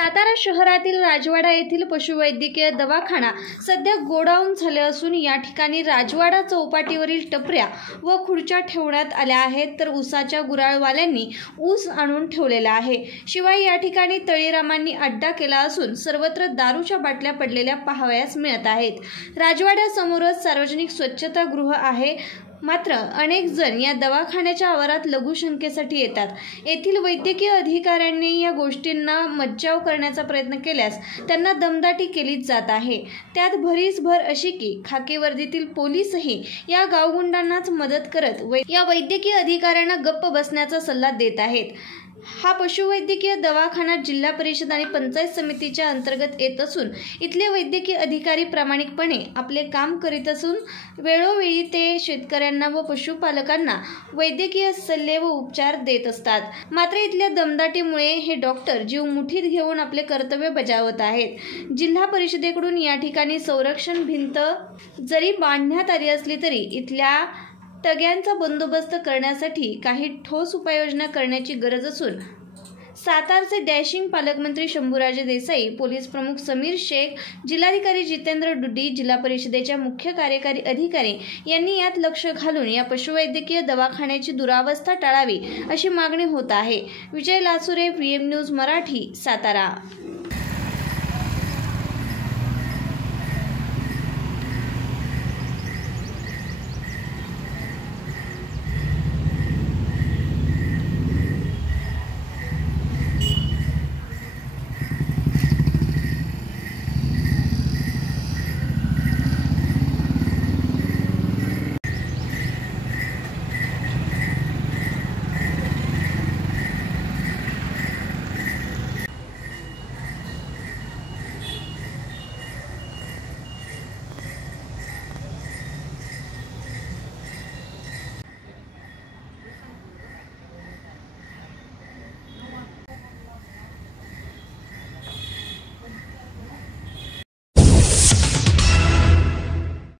सातारा शहरातील राजवाडा येथील पशुवैद्यकीय दवाखाना सध्या गोडाऊन झाले असून या ठिकाणी राजवाडा चौपाटीवरील टपऱ्या व खुर्च्या ठेवण्यात आल्या आहेत, तर ऊसाच्या गुराळवाल्यांनी ऊस आणून ठेवलेला आहे। शिवाय या ठिकाणी तळीरामांनी अड्डा केला असून सर्वत्र दारूच्या बाटल्या पडलेल्या पाहावयास मिळत आहेत। राजवाड्यासमोरच सार्वजनिक स्वच्छतागृह आहे, मात्र अनेक जण या दवाखान्याच्या आवारात लघुशंकेसाठी येतात। येथील वैद्यकीय अधिकाऱ्यांनी या गोष्टींना मज्जाव करण्याचा प्रयत्न केल्यास त्यांना दमदाटी केलीच जात आहे। त्यात भरीसभर अशी की खाकी वर्दीतील पोलीसही या गावगुंडांनाच मदत करत या वैद्यकीय अधिकाऱ्यांना गप्प बसण्याचा सल्ला देत आहेत। हा पशुवैद्यकीय दवाखाना जिल्हा परिषद आणि पंचायत समितीच्या अंतर्गत येत असून इथले वैद्यकीय अधिकारी प्रामाणिकपणे आपले काम करीत असून वेळोवेळी ते शेतकऱ्यांना व पशुपालकांना वैद्यकीय सल्ले व उपचार देत असतात। मात्र इथल्या दमदाटीमुळे हे डॉक्टर जीव मुठीत घेऊन आपले कर्तव्य बजावत आहेत। जिल्हा परिषदेकडून या ठिकाणी संरक्षण भिंत जरी बांधण्यात आली असली तरी इथल्या टग्यांचा बंदोबस्त करण्यासाठी काही ठोस उपाययोजना करण्याची गरज असून सातारचे डॅशिंग पालकमंत्री शंभूराजे देसाई, पोलीस प्रमुख समीर शेख, जिल्हाधिकारी जितेंद्र डुडी, जिल्हा परिषदेच्या मुख्य कार्यकारी अधिकारी यांनी यात लक्ष घालून या पशुवैद्यकीय दवाखान्याची दुरावस्था टाळावी अशी मागणी होत आहे। विजय लासुरे, VM न्यूज मराठी, सातारा।